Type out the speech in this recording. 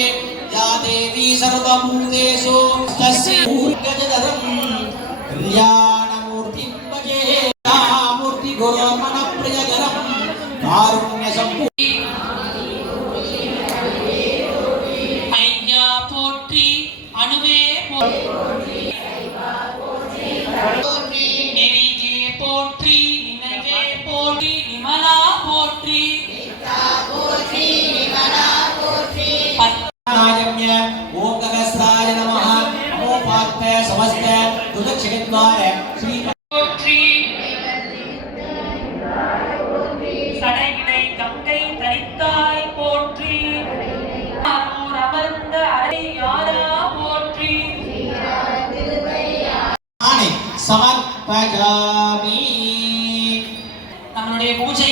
या देवी सर्वभूतेषु तस्यै गजधरं कल्याणमूर्तिं भजे मूर्ति गुरुमनप्रियकरं कारुण्यसम्पूर्णं ஐயா போற்றி அணுவே போற்றி நெறியே போற்றி நினைவே போற்றி நிமலா போற்றி नायम्य ओम गगस्राय नमः नमो पार्थे समस्त दुदक्षिणद्वार श्री पोत्री सடையினை கங்கை தரித்தாய் போற்றி ஆரூர் அமர்ந்த அரை யாரா போற்றி ஆனை சமர்ப்பயாமி நம்மளுடைய பூஜை